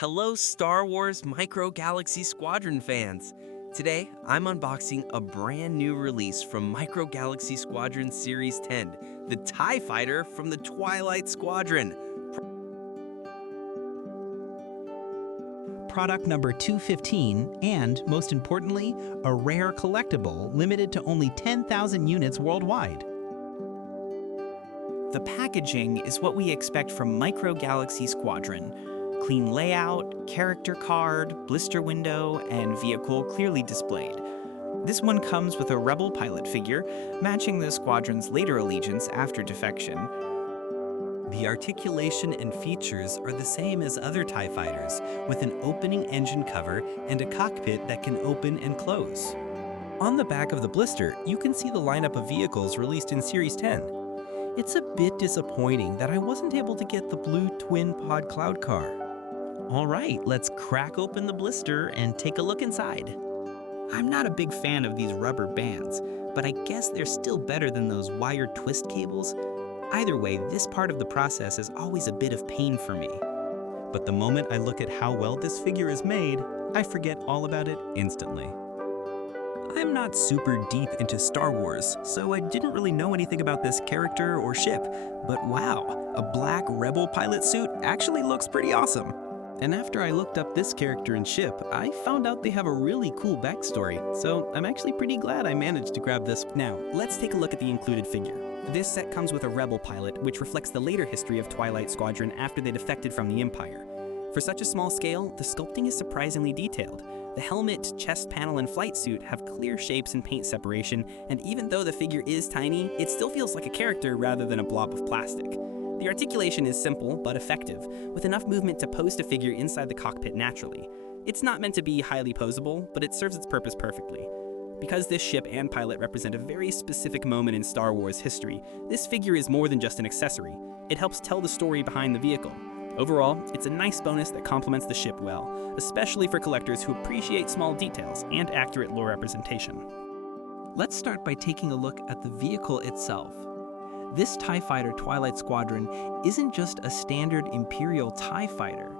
Hello, Star Wars Micro Galaxy Squadron fans! Today, I'm unboxing a brand new release from Micro Galaxy Squadron Series 10, the TIE Fighter from the Twilight Squadron. Product number 215, and most importantly, a rare collectible limited to only 10,000 units worldwide. The packaging is what we expect from Micro Galaxy Squadron. Clean layout, character card, blister window, and vehicle clearly displayed. This one comes with a Rebel pilot figure, matching the squadron's later allegiance after defection. The articulation and features are the same as other TIE fighters, with an opening engine cover and a cockpit that can open and close. On the back of the blister, you can see the lineup of vehicles released in Series 10. It's a bit disappointing that I wasn't able to get the blue twin-pod cloud car. All right, let's crack open the blister and take a look inside. I'm not a big fan of these rubber bands, but I guess they're still better than those wired twist cables. Either way, this part of the process is always a bit of pain for me. But the moment I look at how well this figure is made, I forget all about it instantly. I'm not super deep into Star Wars, so I didn't really know anything about this character or ship, but wow, a black Rebel pilot suit actually looks pretty awesome. And after I looked up this character and ship, I found out they have a really cool backstory, so I'm actually pretty glad I managed to grab this. Now, let's take a look at the included figure. This set comes with a Rebel pilot, which reflects the later history of Twilight Squadron after they defected from the Empire. For such a small scale, the sculpting is surprisingly detailed. The helmet, chest panel, and flight suit have clear shapes and paint separation, and even though the figure is tiny, it still feels like a character rather than a blob of plastic. The articulation is simple but effective, with enough movement to post a figure inside the cockpit naturally. It's not meant to be highly posable, but it serves its purpose perfectly. Because this ship and pilot represent a very specific moment in Star Wars history, this figure is more than just an accessory. It helps tell the story behind the vehicle. Overall, it's a nice bonus that complements the ship well, especially for collectors who appreciate small details and accurate lore representation. Let's start by taking a look at the vehicle itself. This TIE Fighter Twilight Squadron isn't just a standard Imperial TIE Fighter.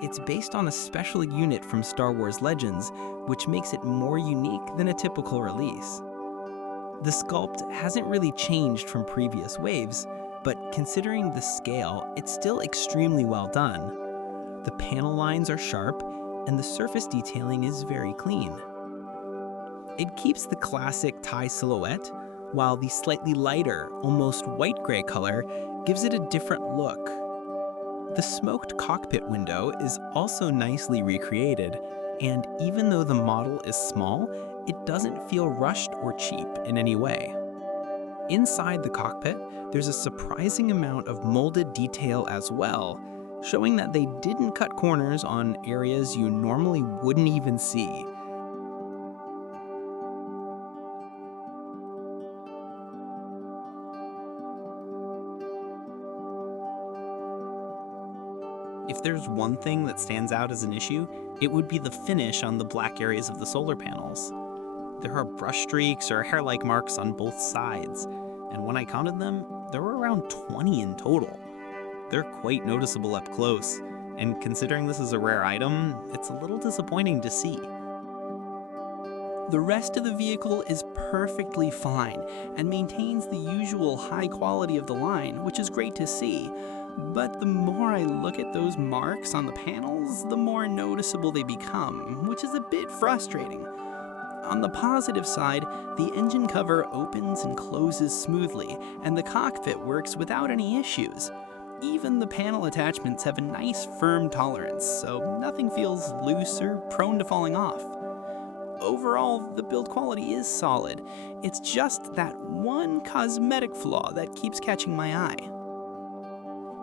It's based on a special unit from Star Wars Legends, which makes it more unique than a typical release. The sculpt hasn't really changed from previous waves, but considering the scale, it's still extremely well done. The panel lines are sharp, and the surface detailing is very clean. It keeps the classic TIE silhouette, while the slightly lighter, almost white-gray color gives it a different look. The smoked cockpit window is also nicely recreated, and even though the model is small, it doesn't feel rushed or cheap in any way. Inside the cockpit, there's a surprising amount of molded detail as well, showing that they didn't cut corners on areas you normally wouldn't even see. If there's one thing that stands out as an issue, it would be the finish on the black areas of the solar panels. There are brush streaks or hair-like marks on both sides, and when I counted them, there were around 20 in total. They're quite noticeable up close, and considering this is a rare item, it's a little disappointing to see. The rest of the vehicle is perfectly fine and maintains the usual high quality of the line, which is great to see. But the more I look at those marks on the panels, the more noticeable they become, which is a bit frustrating. On the positive side, the engine cover opens and closes smoothly, and the cockpit works without any issues. Even the panel attachments have a nice firm tolerance, so nothing feels loose or prone to falling off. Overall, the build quality is solid. It's just that one cosmetic flaw that keeps catching my eye.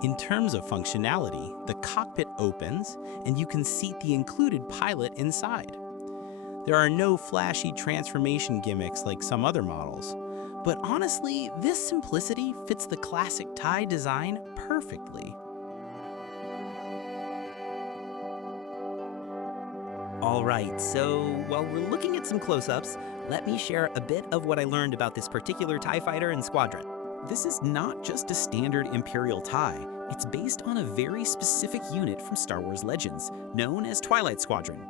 In terms of functionality, the cockpit opens and you can seat the included pilot inside. There are no flashy transformation gimmicks like some other models, but honestly, this simplicity fits the classic TIE design perfectly. Alright, so while we're looking at some close-ups, let me share a bit of what I learned about this particular TIE Fighter and Squadron. This is not just a standard Imperial TIE, It's based on a very specific unit from Star Wars Legends, known as Twilight Squadron.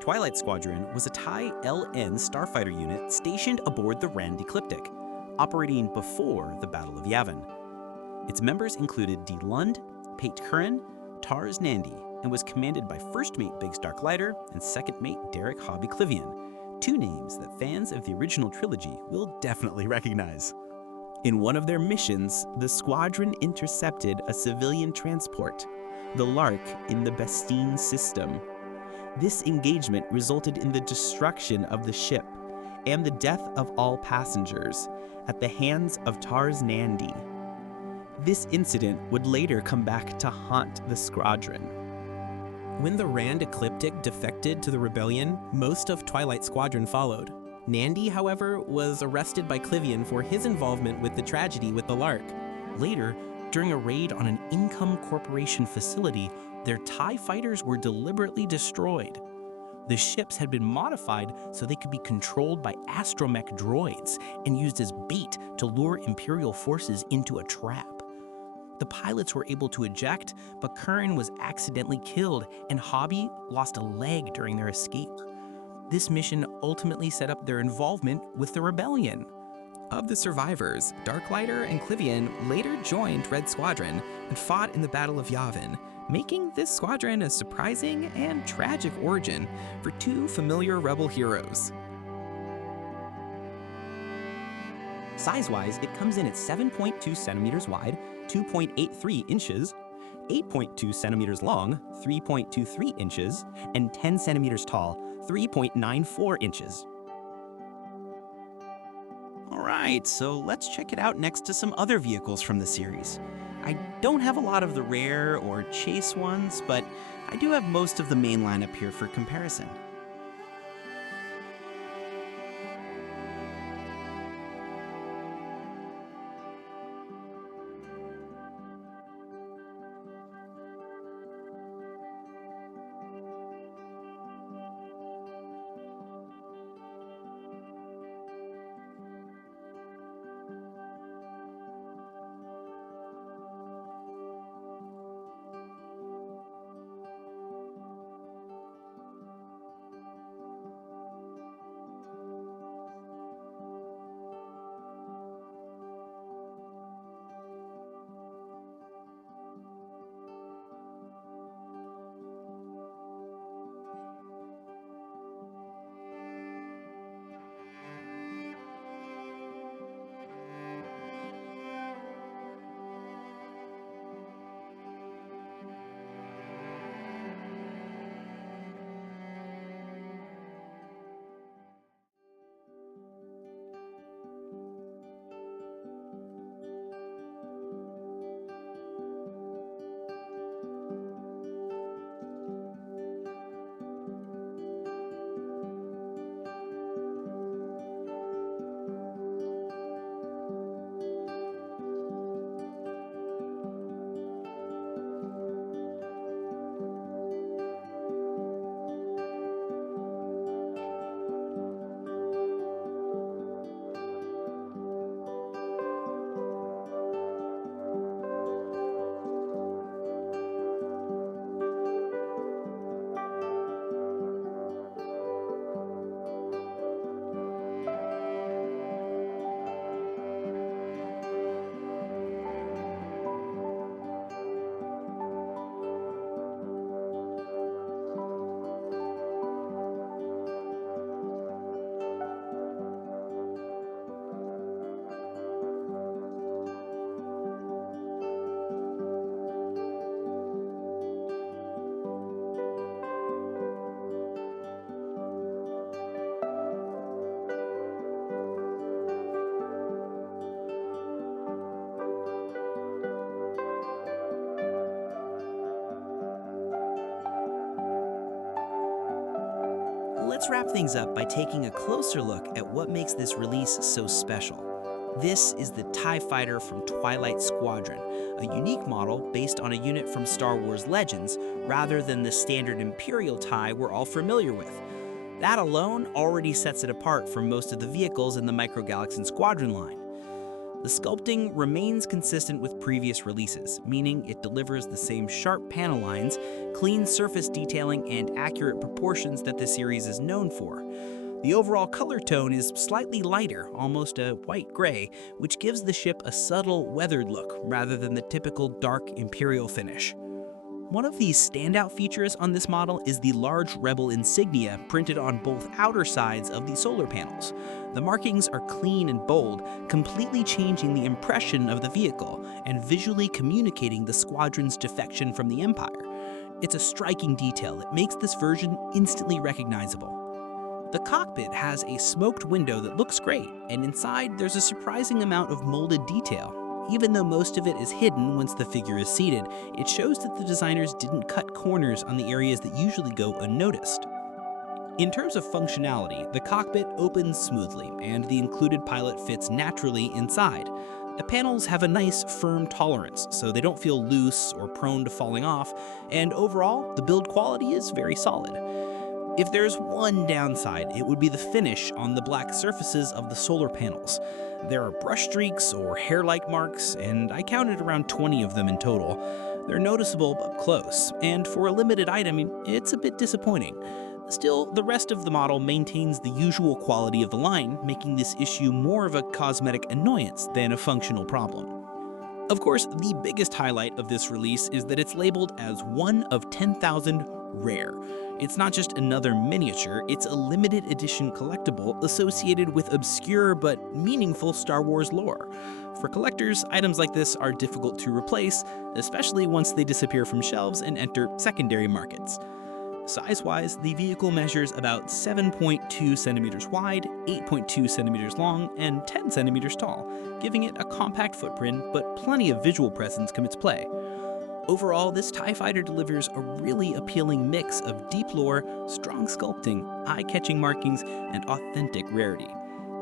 Twilight Squadron was a TIE LN starfighter unit stationed aboard the Rand Ecliptic, operating before the Battle of Yavin. Its members included Dee Lund, Pate Curran, Tars Nandi, and was commanded by First Mate Biggs Darklighter and Second Mate Derek Hobby Clivian, two names that fans of the original trilogy will definitely recognize. In one of their missions, the squadron intercepted a civilian transport, the Lark, in the Bastine system. This engagement resulted in the destruction of the ship and the death of all passengers at the hands of Tars Nandi. This incident would later come back to haunt the squadron. When the Rand Ecliptic defected to the rebellion, most of Twilight Squadron followed. Nandi, however, was arrested by Clivian for his involvement with the tragedy with the Lark. Later, during a raid on an Income Corporation facility, their TIE fighters were deliberately destroyed. The ships had been modified so they could be controlled by astromech droids and used as bait to lure Imperial forces into a trap. The pilots were able to eject, but Curran was accidentally killed, and Hobby lost a leg during their escape. This mission ultimately set up their involvement with the rebellion. Of the survivors, Darklighter and Clivian later joined Red Squadron and fought in the Battle of Yavin, making this squadron a surprising and tragic origin for two familiar rebel heroes. Size-wise, it comes in at 7.2 centimeters wide, 2.83 inches, 8.2 centimeters long, 3.23 inches, and 10 centimeters tall, 3.94 inches. Alright, so let's check it out next to some other vehicles from the series. I don't have a lot of the rare or chase ones, but I do have most of the main lineup here for comparison. Let's wrap things up by taking a closer look at what makes this release so special. This is the TIE Fighter from Twilight Squadron, a unique model based on a unit from Star Wars Legends rather than the standard Imperial TIE we're all familiar with. That alone already sets it apart from most of the vehicles in the Micro Galaxy Squadron line. The sculpting remains consistent with previous releases, meaning it delivers the same sharp panel lines, clean surface detailing, and accurate proportions that the series is known for. The overall color tone is slightly lighter, almost a white gray, which gives the ship a subtle, weathered look rather than the typical dark Imperial finish. One of the standout features on this model is the large Rebel insignia printed on both outer sides of the solar panels. The markings are clean and bold, completely changing the impression of the vehicle and visually communicating the squadron's defection from the Empire. It's a striking detail that makes this version instantly recognizable. The cockpit has a smoked window that looks great, and inside there's a surprising amount of molded detail. Even though most of it is hidden once the figure is seated, it shows that the designers didn't cut corners on the areas that usually go unnoticed. In terms of functionality, the cockpit opens smoothly, and the included pilot fits naturally inside. The panels have a nice, firm tolerance, so they don't feel loose or prone to falling off, and overall, the build quality is very solid. If there's one downside, it would be the finish on the black surfaces of the solar panels. There are brush streaks or hair-like marks, and I counted around 20 of them in total. They're noticeable up close, and for a limited item, it's a bit disappointing. Still, the rest of the model maintains the usual quality of the line, making this issue more of a cosmetic annoyance than a functional problem. Of course, the biggest highlight of this release is that it's labeled as 1 of 10,000 rare. It's not just another miniature, it's a limited edition collectible associated with obscure but meaningful Star Wars lore. For collectors, items like this are difficult to replace, especially once they disappear from shelves and enter secondary markets. Size-wise, the vehicle measures about 7.2 centimeters wide, 8.2 centimeters long, and 10 centimeters tall, giving it a compact footprint, but plenty of visual presence commits play. Overall, this TIE Fighter delivers a really appealing mix of deep lore, strong sculpting, eye-catching markings, and authentic rarity.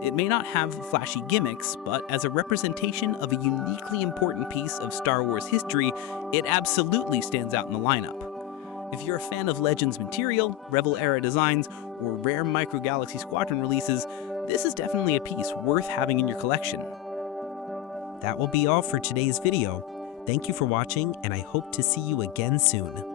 It may not have flashy gimmicks, but as a representation of a uniquely important piece of Star Wars history, it absolutely stands out in the lineup. If you're a fan of Legends material, Rebel-era designs, or rare Micro Galaxy Squadron releases, this is definitely a piece worth having in your collection. That will be all for today's video. Thank you for watching, and I hope to see you again soon.